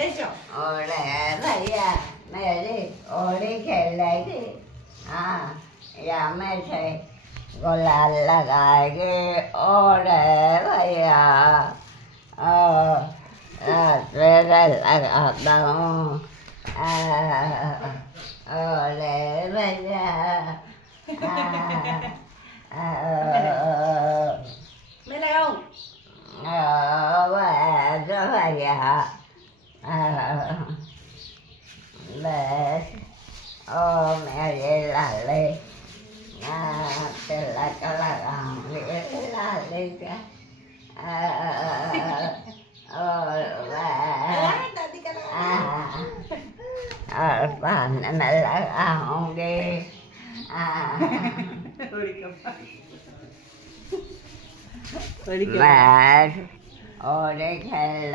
બેસો ઓલે ભૈયા મેરી હોળી ખેલાएगी हाँ या मैं से गुलाल लगाएगी ओले भैया तेरे लगाता हूँ ओले भैया મેં લાવ भैया बस ओ मेरे लाले तिलक लगाऊंगी लाले का और દાદી કા और पान में लगाऊंगी થોડી કપા मैं और खेल